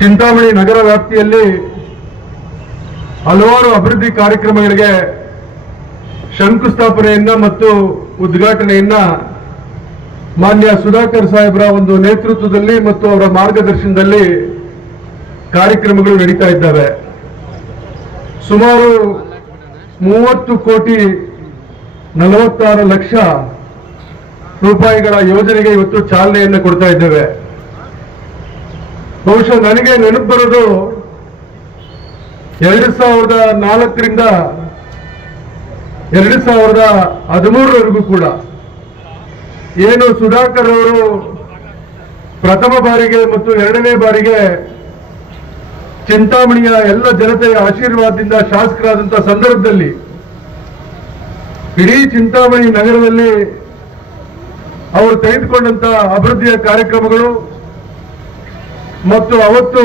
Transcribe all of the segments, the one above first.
ಚಿಂತಾಮಣಿ ನಗರ ವ್ಯಾಪ್ತಿಯಲ್ಲಿ ಹಲವಾರು ಅಭಿವೃದ್ಧಿ ಕಾರ್ಯಕ್ರಮಗಳಿಗೆ ಶಂಕುಸ್ಥಾಪನೆಯನ್ನ ಮತ್ತು ಉದ್ಘಾಟನೆಯನ್ನ ಮಾನ್ಯ ಸುಧಾಕರ್ ಸಾಹೇಬ್ರ ಒಂದು ನೇತೃತ್ವದಲ್ಲಿ ಮತ್ತು ಅವರ ಮಾರ್ಗದರ್ಶನದಲ್ಲಿ ಕಾರ್ಯಕ್ರಮಗಳು ನಡೀತಾ ಇದ್ದಾವೆ. ಸುಮಾರು ಮೂವತ್ತು ಕೋಟಿ ನಲವತ್ತಾರು ಲಕ್ಷ ರೂಪಾಯಿಗಳ ಯೋಜನೆಗೆ ಇವತ್ತು ಚಾಲನೆಯನ್ನು ಕೊಡ್ತಾ ಇದ್ದೇವೆ. ಬಹುಶಃ ನನಗೆ ನೆನಪು ಬರೋದು ಎರಡು ಸಾವಿರದ ನಾಲ್ಕರಿಂದ ಎರಡು ಸಾವಿರದ ಹದಿಮೂರರವರೆಗೂ ಕೂಡ. ಏನು ಸುಧಾಕರ್ ಅವರು ಪ್ರಥಮ ಬಾರಿಗೆ ಮತ್ತು ಎರಡನೇ ಬಾರಿಗೆ ಚಿಂತಾಮಣಿಯ ಎಲ್ಲ ಜನತೆಯ ಆಶೀರ್ವಾದದಿಂದ ಶಾಸಕರಾದಂಥ ಸಂದರ್ಭದಲ್ಲಿ ಇಡೀ ಚಿಂತಾಮಣಿ ನಗರದಲ್ಲಿ ಅವರು ತೆಗೆದುಕೊಂಡಂತ ಅಭಿವೃದ್ಧಿಯ ಕಾರ್ಯಕ್ರಮಗಳು ಮತ್ತು ಅವತ್ತು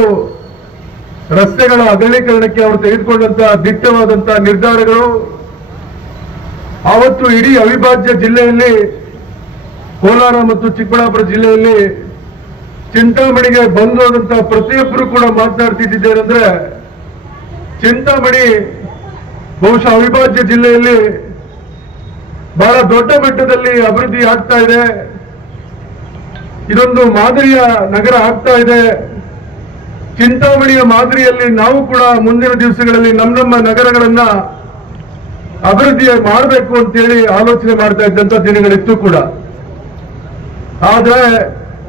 ರಸ್ತೆಗಳ ಅಗಲೀಕರಣಕ್ಕೆ ಅವರು ತೆಗೆದುಕೊಂಡಂತಹ ದಿಟ್ಟವಾದಂತಹ ನಿರ್ಧಾರಗಳು, ಅವತ್ತು ಇಡೀ ಅವಿಭಾಜ್ಯ ಜಿಲ್ಲೆಯಲ್ಲಿ, ಕೋಲಾರ ಮತ್ತು ಚಿಕ್ಕಬಳ್ಳಾಪುರ ಜಿಲ್ಲೆಯಲ್ಲಿ ಚಿಂತಾಮಣಿಗೆ ಬಂದು ಹೋದಂತಹ ಪ್ರತಿಯೊಬ್ಬರು ಕೂಡ ಮಾತನಾಡ್ತಿದ್ದೇನೆಂದ್ರೆ ಚಿಂತಾಮಣಿ ಬಹುಶಃ ಅವಿಭಾಜ್ಯ ಜಿಲ್ಲೆಯಲ್ಲಿ ಬಹಳ ದೊಡ್ಡ ಮಟ್ಟದಲ್ಲಿ ಅಭಿವೃದ್ಧಿ ಆಗ್ತಾ ಇದೆ. ಇದೊಂದು ಮಾದರಿಯ ನಗರ ಆಗ್ತಾ ಇದೆ. ಚಿಂತಾಮಣಿಯ ಮಾದರಿಯಲ್ಲಿ ನಾವು ಕೂಡ ಮುಂದಿನ ದಿವಸಗಳಲ್ಲಿ ನಮ್ಮ ನಮ್ಮ ನಗರಗಳನ್ನ ಅಭಿವೃದ್ಧಿ ಮಾಡಬೇಕು ಅಂತೇಳಿ ಆಲೋಚನೆ ಮಾಡ್ತಾ ಇದ್ದಂತ ದಿನಗಳಿತ್ತು ಕೂಡ. ಆದ್ರೆ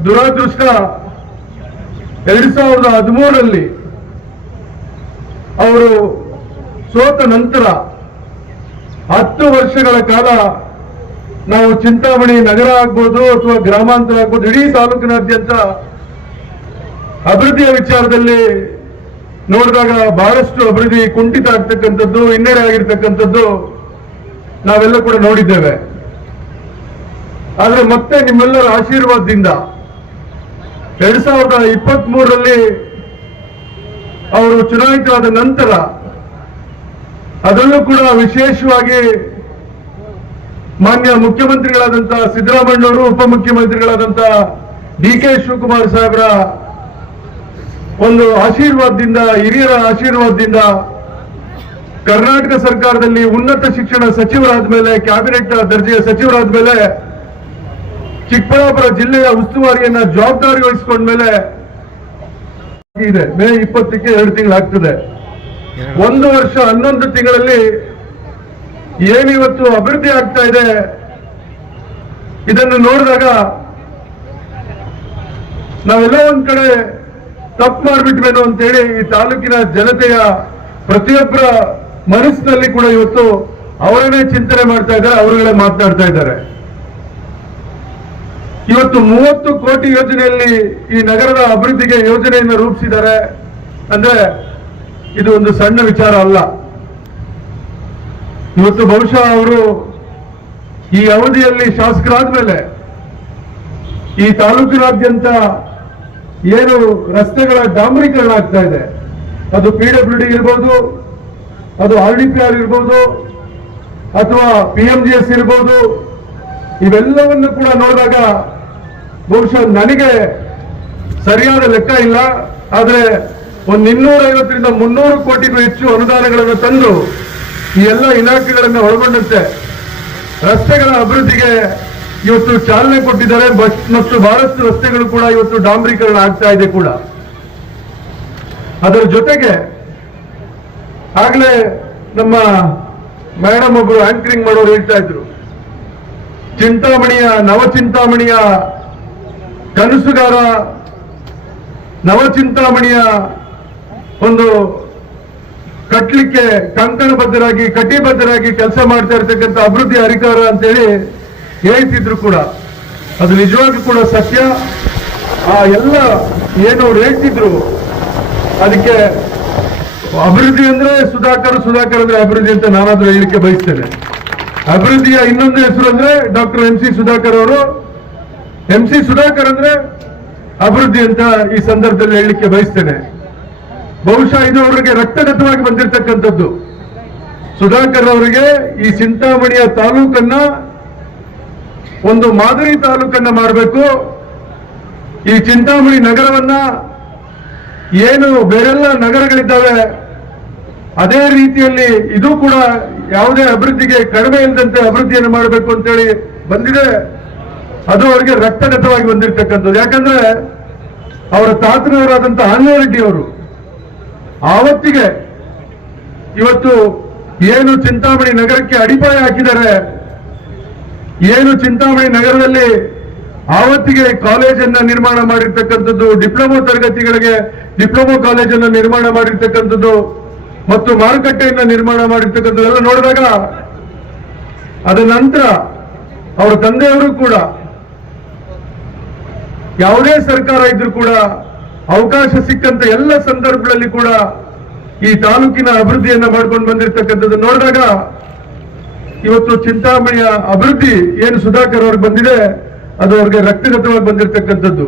ದುರಾದೃಷ್ಟ ಎರಡ್ ಸಾವಿರದ ಹದಿಮೂರರಲ್ಲಿ ಅವರು ಸೋತ ನಂತರ ಹತ್ತು ವರ್ಷಗಳ ಕಾಲ ನಾವು ಚಿಂತಾಮಣಿ ನಗರ ಆಗ್ಬೋದು ಅಥವಾ ಗ್ರಾಮಾಂತರ ಆಗ್ಬೋದು, ಇಡೀ ತಾಲೂಕಿನಾದ್ಯಂತ ಅಭಿವೃದ್ಧಿಯ ವಿಚಾರದಲ್ಲಿ ನೋಡಿದಾಗ ಬಹಳಷ್ಟು ಅಭಿವೃದ್ಧಿ ಕುಂಠಿತ ಆಗ್ತಕ್ಕಂಥದ್ದು, ಹಿನ್ನಡೆ ಆಗಿರ್ತಕ್ಕಂಥದ್ದು ನಾವೆಲ್ಲ ಕೂಡ ನೋಡಿದ್ದೇವೆ. ಆದ್ರೆ ಮತ್ತೆ ನಿಮ್ಮೆಲ್ಲರ ಆಶೀರ್ವಾದದಿಂದ ಎರಡ್ ಸಾವಿರದ ಇಪ್ಪತ್ತ್ ಮೂರರಲ್ಲಿ ಅವರು ಚುನಾಯಿತರಾದ ನಂತರ ಅದರಲ್ಲೂ ಕೂಡ ವಿಶೇಷವಾಗಿ ಮಾನ್ಯ ಮುಖ್ಯಮಂತ್ರಿಗಳಾದಂತಹ ಸಿದ್ದರಾಮಯ್ಯವರು ಉಪಮುಖ್ಯಮಂತ್ರಿಗಳಾದಂತಹ ಡಿ ಕೆ ಶಿವಕುಮಾರ್ ಸಾಹೇಬರ ಒಂದು ಆಶೀರ್ವಾದದಿಂದ, ಹಿರಿಯರ ಆಶೀರ್ವಾದದಿಂದ ಕರ್ನಾಟಕ ಸರ್ಕಾರದಲ್ಲಿ ಉನ್ನತ ಶಿಕ್ಷಣ ಸಚಿವರಾದ ಮೇಲೆ, ಕ್ಯಾಬಿನೆಟ್ ದರ್ಜೆಯ ಸಚಿವರಾದ ಮೇಲೆ, ಚಿಕ್ಕಬಳ್ಳಾಪುರ ಜಿಲ್ಲೆಯ ಉಸ್ತುವಾರಿಯನ್ನ ಜವಾಬ್ದಾರಿ ವಹಿಸಿಕೊಂಡ್ಮೇಲೆ ಇದೆ. ಮೇ ಇಪ್ಪತ್ತಕ್ಕೆ ಎರಡು ತಿಂಗಳಾಗ್ತದೆ. ಒಂದು ವರ್ಷ ಹನ್ನೊಂದು ತಿಂಗಳಲ್ಲಿ ಏನಿವತ್ತು ಅಭಿವೃದ್ಧಿ ಆಗ್ತಾ ಇದೆ? ಇದನ್ನು ನೋಡಿದಾಗ ನಾವೆಲ್ಲ ಒಂದ್ ಕಡೆ ತಪ್ಪು ಮಾಡಿಬಿಟ್ವೇನು ಅಂತೇಳಿ ಈ ತಾಲೂಕಿನ ಜನತೆಯ ಪ್ರತಿಯೊಬ್ಬರ ಮನಸ್ಸಿನಲ್ಲಿ ಕೂಡ ಇವತ್ತು ಅವರನ್ನೇ ಚಿಂತನೆ ಮಾಡ್ತಾ ಇದ್ದಾರೆ, ಅವರುಗಳೇ ಮಾತನಾಡ್ತಾ ಇದ್ದಾರೆ. ಇವತ್ತು ಮೂವತ್ತು ಕೋಟಿ ಯೋಜನೆಯಲ್ಲಿ ಈ ನಗರದ ಅಭಿವೃದ್ಧಿಗೆ ಯೋಜನೆಯನ್ನು ರೂಪಿಸಿದ್ದಾರೆ. ಅಂದ್ರೆ ಇದು ಒಂದು ಸಣ್ಣ ವಿಚಾರ ಅಲ್ಲ. ಇವತ್ತು ಬಹುಶಃ ಅವರು ಈ ಅವಧಿಯಲ್ಲಿ ಶಾಸಕರಾದ ಮೇಲೆ ಈ ತಾಲೂಕಿನಾದ್ಯಂತ ಏನು ರಸ್ತೆಗಳ ಡಾಂಬರೀಕರಣ ಆಗ್ತಾ ಇದೆ. ಅದು ಪಿ ಡಬ್ಲ್ಯೂ ಡಿ ಇರ್ಬೋದು, ಅದು ಆರ್ ಡಿ ಪಿ ಆರ್ ಇರ್ಬೋದು, ಅಥವಾ ಪಿ ಎಂ ಜಿ ಎಸ್ ಇರ್ಬೋದು, ಇವೆಲ್ಲವನ್ನು ಕೂಡ ನೋಡಿದಾಗ ಬಹುಶಃ ನನಗೆ ಸರಿಯಾದ ಲೆಕ್ಕ ಇಲ್ಲ. ಆದರೆ ಒಂದು ಇನ್ನೂರೈವತ್ತರಿಂದ ಮುನ್ನೂರು ಕೋಟಿಗೂ ಹೆಚ್ಚು ಅನುದಾನಗಳನ್ನು ತಂದು ಈ ಎಲ್ಲ ಇಲಾಖೆಗಳನ್ನು ಒಳಗೊಂಡಂತೆ ರಸ್ತೆಗಳ ಅಭಿವೃದ್ಧಿಗೆ ಇವತ್ತು ಚಾಲನೆ ಕೊಟ್ಟಿದ್ದಾರೆ. ಬಸ್ ಮತ್ತು ಬಹಳಷ್ಟು ರಸ್ತೆಗಳು ಕೂಡ ಇವತ್ತು ಡಾಂಬರೀಕರಣ ಆಗ್ತಾ ಇದೆ ಕೂಡ. ಅದರ ಜೊತೆಗೆ ಆಗ್ಲೇ ನಮ್ಮ ಮೇಡಮ್ ಒಬ್ರು ಆಂಕರಿಂಗ್ ಮಾಡೋರು ಹೇಳ್ತಾ ಇದ್ರು. ಚಿಂತಾಮಣಿಯ, ನವಚಿಂತಾಮಣಿಯ ಕನಸುಗಾರ ನವಚಿಂತಾಮಣಿಯ ಒಂದು ಕಟ್ಲಿಕ್ಕೆ ಕಂಕಣಬದ್ಧರಾಗಿ, ಕಟಿಬದ್ಧರಾಗಿ ಕೆಲಸ ಮಾಡ್ತಾ ಇರ್ತಕ್ಕಂಥ ಅಭಿವೃದ್ಧಿ ಅಧಿಕಾರ ಅಂತೇಳಿ ಹೇಳ್ತಿದ್ರು ಕೂಡ. ಅದು ನಿಜವಾಗ್ಲೂ ಕೂಡ ಸತ್ಯ. ಆ ಎಲ್ಲ ಏನು ಅವ್ರು ಹೇಳ್ತಿದ್ರು, ಅದಕ್ಕೆ ಅಭಿವೃದ್ಧಿ ಅಂದ್ರೆ ಸುಧಾಕರ್ ಸುಧಾಕರ್ ಅಂದ್ರೆ ಅಭಿವೃದ್ಧಿ ಅಂತ ನಾನಾದ್ರೂ ಹೇಳಿಕೆ ಬಯಸ್ತೇನೆ. ಅಭಿವೃದ್ಧಿಯ ಇನ್ನೊಂದು ಹೆಸರು ಅಂದ್ರೆ ಡಾಕ್ಟರ್ ಎಂ ಸಿ ಸುಧಾಕರ್ ಅವರು. ಎಂ ಸಿ ಸುಧಾಕರ್ ಅಂದ್ರೆ ಅಭಿವೃದ್ಧಿ ಅಂತ ಈ ಸಂದರ್ಭದಲ್ಲಿ ಹೇಳಲಿಕ್ಕೆ ಬಯಸ್ತೇನೆ. ಬಹುಶಃ ಇದು ಅವರಿಗೆ ರಕ್ತಗತವಾಗಿ ಬಂದಿರತಕ್ಕಂಥದ್ದು. ಸುಧಾಕರ್ ಅವರಿಗೆ ಈ ಚಿಂತಾಮಣಿಯ ತಾಲೂಕನ್ನ ಒಂದು ಮಾದರಿ ತಾಲೂಕನ್ನ ಮಾಡಬೇಕು. ಈ ಚಿಂತಾಮಣಿ ನಗರವನ್ನ ಏನು ಬೇರೆಲ್ಲ ನಗರಗಳಿದ್ದಾವೆ, ಅದೇ ರೀತಿಯಲ್ಲಿ ಇದು ಕೂಡ ಯಾವುದೇ ಅಭಿವೃದ್ಧಿಗೆ ಕಡಿಮೆ ಇಲ್ಲದಂತೆ ಅಭಿವೃದ್ಧಿಯನ್ನು ಮಾಡಬೇಕು ಅಂತೇಳಿ ಬಂದಿದೆ. ಅದು ಅವರಿಗೆ ರಕ್ತಗತವಾಗಿ ಬಂದಿರತಕ್ಕಂಥದ್ದು. ಯಾಕಂದ್ರೆ ಅವರ ತಾತನವರಾದಂತಹ ಆಂಜನೇಯ ಅವರು ಆವತ್ತಿಗೆ ಇವತ್ತು ಏನು ಚಿಂತಾಮಣಿ ನಗರಕ್ಕೆ ಅಡಿಪಾಯ ಹಾಕಿದ್ದಾರೆ ಏನು ಚಿಂತಾಮಣಿ ನಗರದಲ್ಲಿ ಆವತ್ತಿಗೆ ಕಾಲೇಜನ್ನ ನಿರ್ಮಾಣ ಮಾಡಿರ್ತಕ್ಕಂಥದ್ದು, ಡಿಪ್ಲೊಮೊ ತರಗತಿಗಳಿಗೆ ಡಿಪ್ಲೊಮೊ ಕಾಲೇಜನ್ನ ನಿರ್ಮಾಣ ಮಾಡಿರ್ತಕ್ಕಂಥದ್ದು ಮತ್ತು ಮಾರುಕಟ್ಟೆಯನ್ನ ನಿರ್ಮಾಣ ಮಾಡಿರ್ತಕ್ಕಂಥದ್ದು ಎಲ್ಲ ನೋಡಿದಾಗ ಅದ ನಂತರ ಅವರ ತಂದೆಯವರು ಕೂಡ ಯಾವುದೇ ಸರ್ಕಾರ ಇದ್ರೂ ಕೂಡ ಅವಕಾಶ ಸಿಕ್ಕಂತ ಎಲ್ಲ ಸಂದರ್ಭಗಳಲ್ಲಿ ಕೂಡ ಈ ತಾಲೂಕಿನ ಅಭಿವೃದ್ಧಿಯನ್ನ ಮಾಡ್ಕೊಂಡು ಬಂದಿರ್ತಕ್ಕಂಥದ್ದು ನೋಡಿದಾಗ ಇವತ್ತು ಚಿಂತಾಮಣಿಯ ಅಭಿವೃದ್ಧಿ ಏನು ಸುಧಾಕರ್ ಅವ್ರಿಗೆ ಬಂದಿದೆ, ಅದು ಅವ್ರಿಗೆ ರಕ್ತಗತವಾಗಿ ಬಂದಿರತಕ್ಕಂಥದ್ದು.